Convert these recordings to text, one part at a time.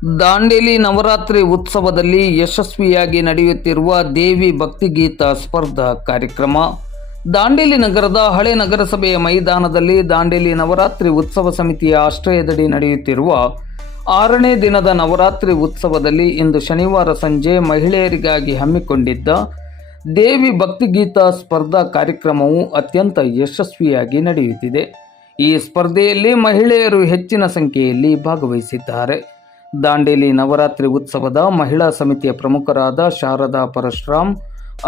ದಾಂಡೇಲಿ ನವರಾತ್ರಿ ಉತ್ಸವದಲ್ಲಿ ಯಶಸ್ವಿಯಾಗಿ ನಡೆಯುತ್ತಿರುವ ದೇವಿ ಭಕ್ತಿಗೀತ ಸ್ಪರ್ಧಾ ಕಾರ್ಯಕ್ರಮ. ದಾಂಡೇಲಿ ನಗರದ ಹಳೆ ನಗರಸಭೆಯ ಮೈದಾನದಲ್ಲಿ ದಾಂಡೇಲಿ ನವರಾತ್ರಿ ಉತ್ಸವ ಸಮಿತಿಯ ಆಶ್ರಯದಡಿ ನಡೆಯುತ್ತಿರುವ 6ನೇ ದಿನದ ನವರಾತ್ರಿ ಉತ್ಸವದಲ್ಲಿ ಇಂದು ಶನಿವಾರ ಸಂಜೆ ಮಹಿಳೆಯರಿಗಾಗಿ ಹಮ್ಮಿಕೊಂಡಿದ್ದ ದೇವಿ ಭಕ್ತಿಗೀತ ಸ್ಪರ್ಧಾ ಕಾರ್ಯಕ್ರಮವು ಅತ್ಯಂತ ಯಶಸ್ವಿಯಾಗಿ ನಡೆಯುತ್ತಿದೆ. ಈ ಸ್ಪರ್ಧೆಯಲ್ಲಿ ಮಹಿಳೆಯರು ಹೆಚ್ಚಿನ ಸಂಖ್ಯೆಯಲ್ಲಿ ಭಾಗವಹಿಸಿದ್ದಾರೆ. ದಾಂಡೇಲಿ ನವರಾತ್ರಿ ಉತ್ಸವದ ಮಹಿಳಾ ಸಮಿತಿಯ ಪ್ರಮುಖರಾದ ಶಾರದಾ ಪರಶುರಾಮ್,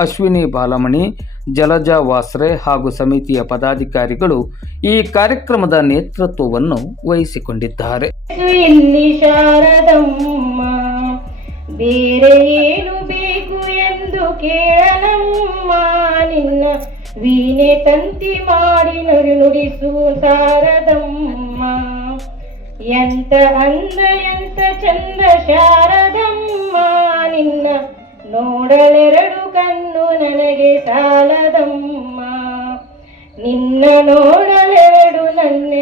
ಅಶ್ವಿನಿ ಬಾಲಮಣಿ, ಜಲಜಾ ವಾಸ್ರೆ ಹಾಗೂ ಸಮಿತಿಯ ಪದಾಧಿಕಾರಿಗಳು ಈ ಕಾರ್ಯಕ್ರಮದ ನೇತೃತ್ವವನ್ನು ವಹಿಸಿಕೊಂಡಿದ್ದಾರೆ. ಇಲ್ಲಿ ಶಾರದಮ್ಮ ಬೇರೆ ಏನು ಬೇಕು ಎಂದು ಕೇಳನಮ್ಮ, ನಿನ್ನ ವೀಣೆ ತಂತಿ ಮಾಡಿ ನುಡಿಸು ಶಾರದಮ್ಮ. ಎಂತ ಅಂದ ಎಂತ ಚಂದ ಶಾರದಮ್ಮ, ನಿನ್ನ ನೋಡಲೆರಡು ಕಣ್ಣು ನನಗೆ ಸಾಲದಮ್ಮ. ನಿನ್ನ ನೋಡಲೆರಡು ನನ್ನ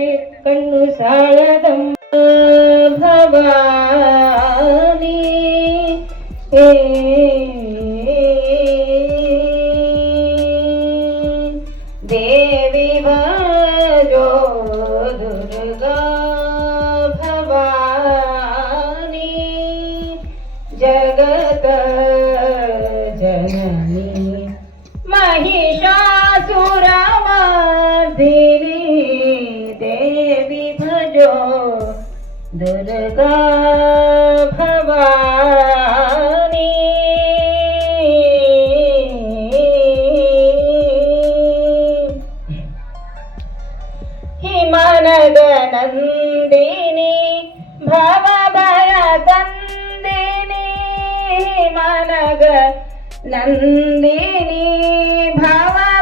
ಕಣ್ಣು ಸಾಲದಮ್ಮ. ಭವಾನಿ ದೇವಿ ಭಜೋ ದುರ್ಗಾ ಭವಾನಿ ಜಗತ ಜನನಿ महिषासुरमर्दिनी देवी भजो दुर्गा भवानी. हिमनगनन्दिनी भवभयकन्दिनी, हिमनगनन्दिनी भवभयकन्दिनी,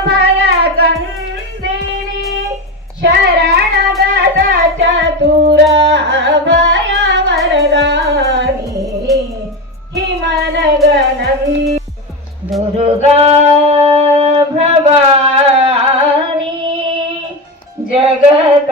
शरणगत चतुर अभयवरदानी. हिमनगनन्दिनी दुर्गा भवानी जगत